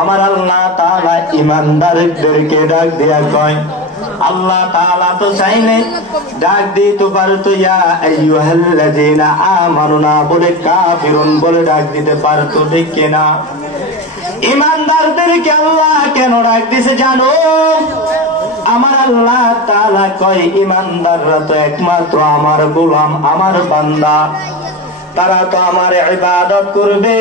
আমার আল্লাহ তাআলা ইমানদারদেরকে ডাক দিয়া কয়, আল্লাহ তাআলা তো চাইলে ডাক দিতে পারতো ইয়া আইয়ুহাল্লাযীনা আমানু না বলে কাফিরুন বলে ডাক দিতে পারতো, ঠিক কিনা? ইমানদারদেরকে আল্লাহ কেন ডাক দিছে জানো? আমার আল্লাহ তাআলা কয় ইমানদাররা তো একমাত্র আমার গোলাম, আমার বান্দা। তারা তো আমার ইবাদত করবে,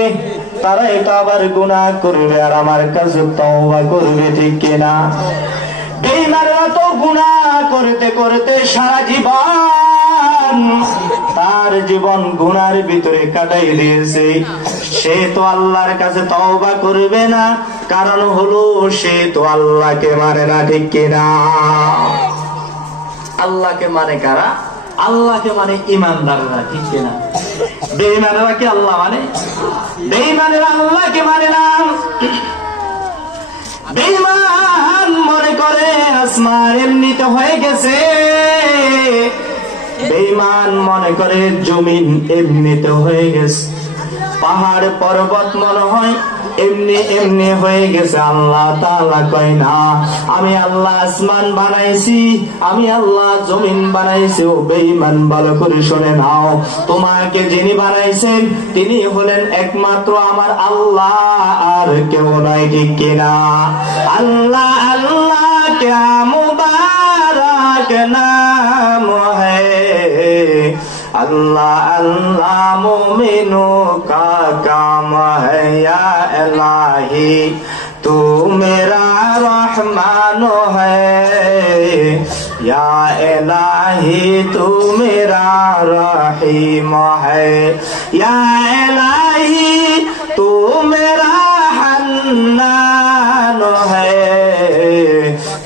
তারাই তো আবার গুনাহ করবে আর আমার কাছে তওবা করবে, ঠিক কিনা? বেঈমানরা তো গুনাহ করতে করতে সারা জীবন তার জীবন গুনার ভিতরে কাটাই দিয়েছে। সে তো আল্লাহর কাছে তওবা করবে না, কারণ হলো সে তো আল্লাহকে মানে না, ঠিক কিনা? আল্লাহকে মানে কারা? আল্লাহকে মানে ইমানদাররা, ঠিক কিনা? বেঈমানরা কি আল্লাহ মানে? বেঈমানেরা আল্লাহকে মানে না। বেঈমান মনে করে আসমান এমনিতে হয়ে গেছে, বেঈমান মনে করে জমিন এমনিতে হয়ে গেছে, পাহাড় পর্বত মনে হয় এমনি এমনি হয়ে গেছে। আল্লাহ তাআলা কয় না, আমি আল্লাহ আসমান বানাইছি, আমি আল্লাহ জমিন বানাইছি। ও বেঈমান ভালো করে শুনে নাও, তোমাকে যিনি বানাইছেন তিনি হলেন একমাত্র আমার আল্লাহ, আর কেউ নাই, ঠিক কিনা? আল্লাহ আল্লাহ ক্যা মুবারক নাম হ্যায়, अल्लाह अल्लाह मोमिनों का काम है, या इलाही तू मेरा रहमान है, या इलाही तू मेरा रहीम है, या इलाही तू मेरा हन्नान है,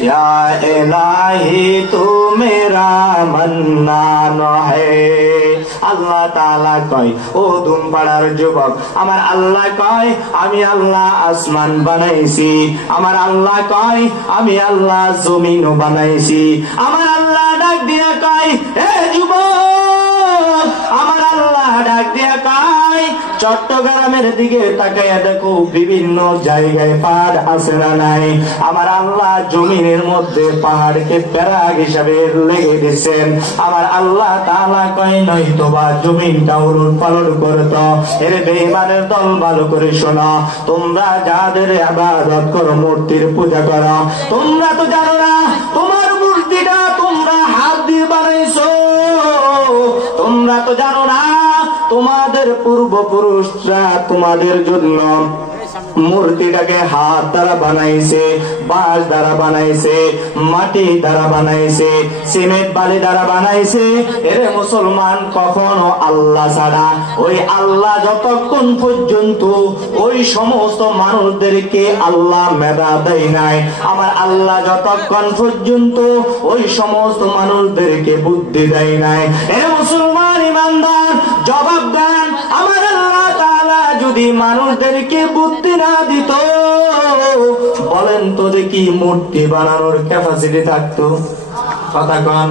या इलाही तू मेरा मन्नान है। আল্লাহ তাআলা কয়, ও ধুমপাড়ার যুবক, আমার আল্লাহ কয় আমি আল্লাহ আসমান বানাইছি, আমার আল্লাহ কয় আমি আল্লাহ জমিনও বানাইছি। আমার আল্লাহ ডাক দিয়া কয়, হে যুবক, আমার আল্লাহ ডাক দিয়া কয় চট্টগ্রামের দিকে তাকাইয়া দেখো বিভিন্ন জায়গায় পাহাড় আছে না নাই? আমার আল্লাহ জমিনের মধ্যে পাহাড়কে প্যারাগ হিসাবে লেগে দিচ্ছেন। আমার আল্লাহ তাআলা কয় নয়তো বা জমিনটা উলট পালট করতো। এর বেঈমানের দল ভালো করে শোনো, তোমরা যাদের ইবাদত করো, মূর্তির পূজা করো, তোমরা তো জানো না তোমার মূর্তিটা তোমরা হাত দিয়ে বানাইছো। তোমরা তো জানো না তোমাদের পূর্বপুরুষরা তোমাদের জন্য মূর্তিটাকে হাত দ্বারা বানাইছে, বাঁশ দ্বারা বানাইছে, মাটি দ্বারা বানাইছে, সিমেন্ট বালি দ্বারা বানাইছে। এরে মুসলমান, কখনো আল্লাহ ছাড়া ওই আল্লাহ যতক্ষণ পর্যন্ত ওই সমস্ত মানুষদেরকে আল্লাহ মেধা দেয় নাই, আমার আল্লাহ যতক্ষণ পর্যন্ত ওই সমস্ত মানুষদেরকে বুদ্ধি দেয় নাই। এরে মুসলমান ইমানদার, জবাব দেন, আমার আল্লাহ তাআলা যদি মানুষদেরকে বুদ্ধি না দিত, বলেন তো দেখি মূর্তি বানানোর ক্যাপাসিটি থাকতো? কথা কন।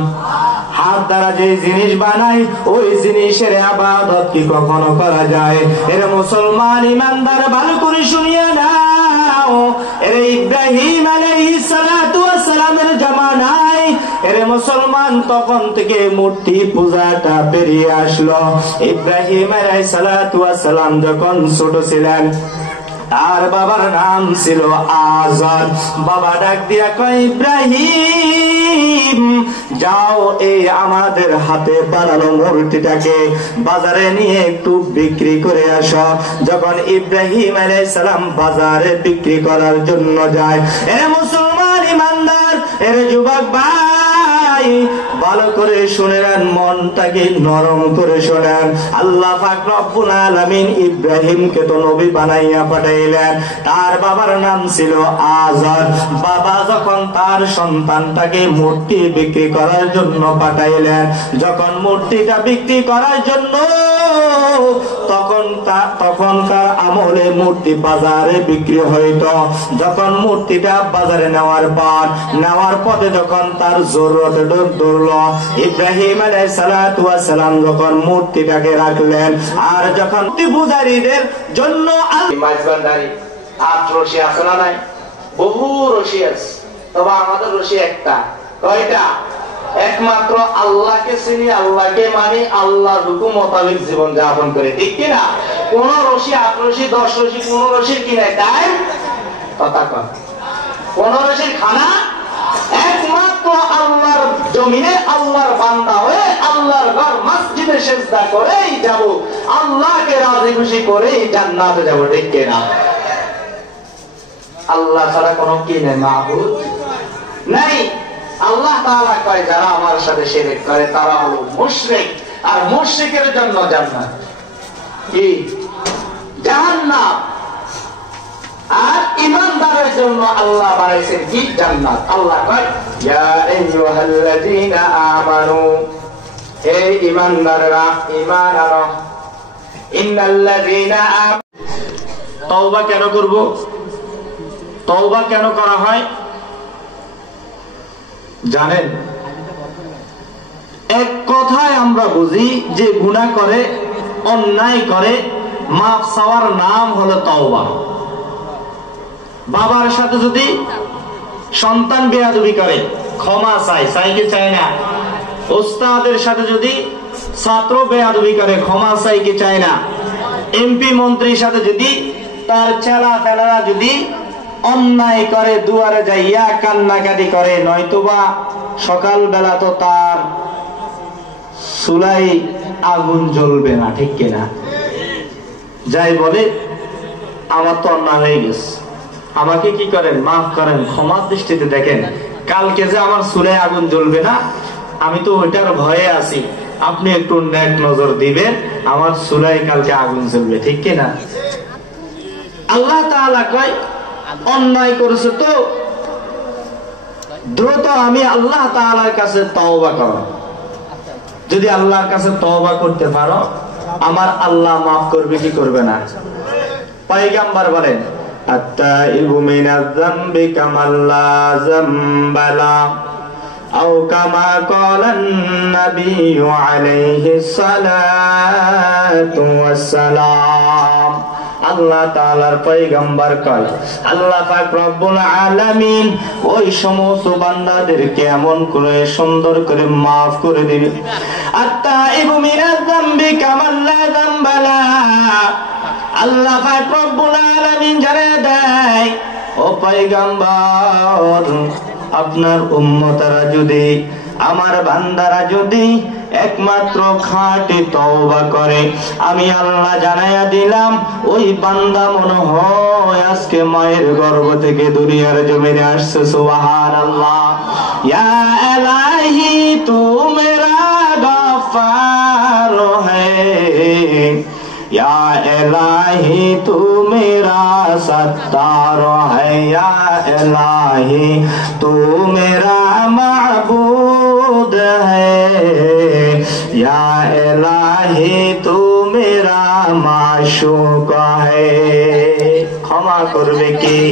হাত দ্বারা যে জিনিস বানাই ওই জিনিসের ইবাদত কি কখনো করা যায়? এর মুসলমান ইমানদার ভালো করে শুনিয়ে নাও, এর ইব্রাহিম আলাইহিস সালাতু ওয়াস সালামের জামানায় এর মুসলমান তখন থেকে মূর্তি পূজাটা বেরিয়ে আসলো। ইব্রাহিম আলাইহিস সালাতু ওয়াস সালাম যখন ছোট ছিলেন, তার বাবার নাম ছিল আজার। বাবা ডাক দিয়া কয়, ইব্রাহিম যাও এই আমাদের হাতে বানানো মূর্তিটাকে বাজারে নিয়ে একটু বিক্রি করে আসো। যখন ইব্রাহিম আলাইহিস সালাম বাজারে বিক্রি করার জন্য যায়, এর মুসলমান ইমানদার, এর যুবক ভাই ভালো করে শুনেন, মনটাকে নরম করে শোনেন। আল্লাহ পাক রব্বুল আলামিন ইব্রাহিমকে তো নবী বানাইয়া পাঠাইলেন। তার বাবার নাম ছিল আজার। বাবা যখন তার সন্তানটাকে মূর্তি বিক্রি করার জন্য পাঠাইলেন, যখন মূর্তিটা বিক্রি করার জন্য, তখন তখনকার আমলে মূর্তি বাজারে বিক্রি হইতো। যখন মূর্তিটা বাজারে নেওয়ার পথে যখন তার জরুরত ধরলো, ইব্রাহিম আলাইহিস সালাতু ওয়াস সালাম যখন মূর্তিটাকে রাখলেন, আর যখন পূজারীদের জন্য মাঝবান্ধারি আর রশি আছে না নাই? বহু রশি আছে, তবে আমাদের রশি একটা। কয়টা? একমাত্র আল্লাহকে চিনি, আল্লাহকে মানি, আল্লাহর হুকুম মোতাবেক জীবন যাপন করে, ঠিক কিনা? কোন রশি 8 রশি 10 রশি কোন রশির কি নাই? তাই কথা কন, কোন রশির খানা? একমাত্র আল্লাহর জমিনে আল্লাহর বান্দা হয়ে আল্লাহর ঘর মসজিদে সিজদা করেই যাব, আল্লাহকে রাজি খুশি করেই জান্নাতে যাব, ঠিক কিনা? আল্লাহ ছাড়া কোনো কি নেই, মাবুদ নাই। আল্লাহ তাআলা কয় যারা আমার সাথে শিরক করে তারা হলো মুশরিক, আর মুশরিকের জন্য জান্নাত কি? জাহান্নাম। আর ঈমানদারের জন্য আল্লাহ বানাইছেন কি? জান্নাত। আল্লাহ কয় ইয়া আইয়ুহাল্লাযীনা আমানু, হে ঈমানদাররা ঈমান আনো, ইন্নাল্লাযীনা তওবা কেন করব? তওবা কেন করা হয় জানেন? এক কথায় আমরা বুঝি যে গুনাহ করে, অন্যায় করে, মাফ চাওয়ার নাম হলো তওবা। বাবার সাথে যদি সন্তান বেয়াদবি করে ক্ষমা চাই কি চাই না? ওস্তাদের সাথে যদি ছাত্র বেয়াদবি করে ক্ষমা চাই কি চাই না? এমপি মন্ত্রীর সাথে যদি তার ছেলা ফেলারা যদি অন্যায় করে দুয়ারে যাইয়া কান্নাকাটি করে, নয়তোবা সকাল বেলা তো তার চুলাই আগুন জ্বলবে না, ঠিক কিনা? যাই বলে আমার তো অন্যায় হয়ে গেছে, আমাকে কি করেন, মাফ করেন, ক্ষমার দৃষ্টিতে দেখেন। কালকে যে আমার চুলায় আগুন জ্বলবে না, আমি তো ওইটার ভয়ে আছি, আপনি একটু নেক নজর দিবেন, আমার চুলায় কালকে আগুন জ্বলবে, ঠিক কিনা? আল্লাহ তাআলা কয় অন্যায় করেছে তো দ্রুত আমি আল্লাহ তাআলার কাছে তওবা করো। যদি আল্লাহর কাছে তওবা করতে পারো, আমার আল্লাহ মাফ করবে কি করবে না? পয়গম্বর বলেন আত-তাইবু মিনাজ যামবি কামাল্লা যামবালা, আও কামা ক্বালান নাবিয়্যু আলাইহিস সালাতু ওয়াস সালাম। আল্লাহ তাআলার পয়গম্বর কয় আল্লাহ পাক রব্বুল আলামিন ওই সমস্ত বান্দাদেরকে এমন করে সুন্দর করে maaf করে দিবে। আত-তাইবু মিনাজ যামবি কামাল্লা যামবালা, আল্লাহ পাক রব্বুল আলামিন জানিয়ে দেয় ও পয়গম্বর, আপনার উম্মতরা যদি, আমার বান্দারা যদি একমাত্র খাঁটি তওবা করে, আমি আল্লাহ জানাইয়া দিলাম ওই বান্দা মনে হয় আজকে মায়ের গর্ভ থেকে দুনিয়ার জমিনে আসছে। সুবহানাল্লাহ। ইয়া ইলাহি তু মেরা গফার হ্যায়, या इलाही तू मेरा सत्तार है, या इलाही तू मेरा माबूद है, या इलाही तू मेरा माशूक है। क्षमा करबे की?